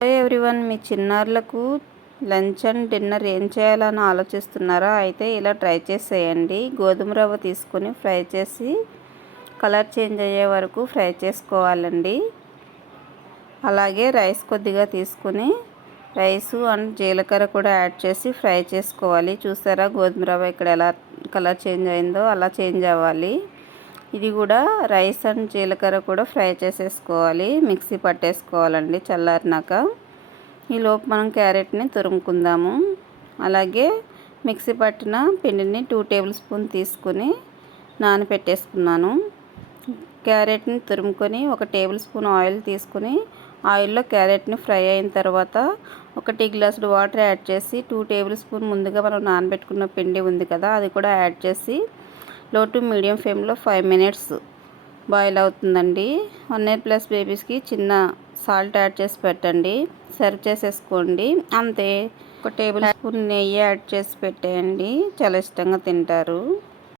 Hello everyone, మీ చిన్నారులకు lunch and dinner ఏం చేయాలని ఆలోచిస్తున్నారా? అయితే ఇలా ట్రై చేసేయండి. గోధుమ రవ్వ తీసుకొని ఫ్రై చేసి కలర్ చేంజ్ అయ్యే వరకు ఫ్రై చేసుకోవాలండి. అలాగే రైస్ కొద్దిగా తీసుకుని రైసు అండ్ జీలకర్ర కూడా యాడ్ చేసి ఫ్రై చేసుకోవాలి. చూసారా గోధుమ రవ్వ ఇక్కడ ఎలా కలర్ చేంజ్ అయిందో అలా చేంజ్ అవ్వాలి. ఇది కూడా రైస్ అండ్ జీలకర్ర కూడా ఫ్రై చేసేసుకోవాలి. మిక్సీ పట్టేసుకోవాలండి చల్లారినాక. ఈలోపు మనం క్యారెట్ని తురుముకుందాము. అలాగే మిక్సీ పట్టిన పిండిని 2 టేబుల్ స్పూన్ తీసుకుని నానబెట్టేసుకున్నాను. క్యారెట్ని తురుముకొని 1 టేబుల్ స్పూన్ ఆయిల్ తీసుకుని ఆయిల్లో క్యారెట్ని ఫ్రై అయిన తర్వాత 1 టీ గ్లాసుడు వాటర్ యాడ్ చేసి 2 టేబుల్ స్పూన్ ముందుగా మనం నానబెట్టుకున్న పిండి ఉంది కదా, అది కూడా యాడ్ చేసి లో టు మీడియం ఫ్లేమ్లో 5 మినిట్స్ బాయిల్ అవుతుందండి. 1 ఇయర్ ప్లస్ బేబీస్కి చిన్న సాల్ట్ యాడ్ చేసి పెట్టండి. సర్వ్ చేసేసుకోండి. అంతే. 1 టేబుల్ స్పూన్ నెయ్యి యాడ్ చేసి పెట్టేయండి. చాలా ఇష్టంగా తింటారు.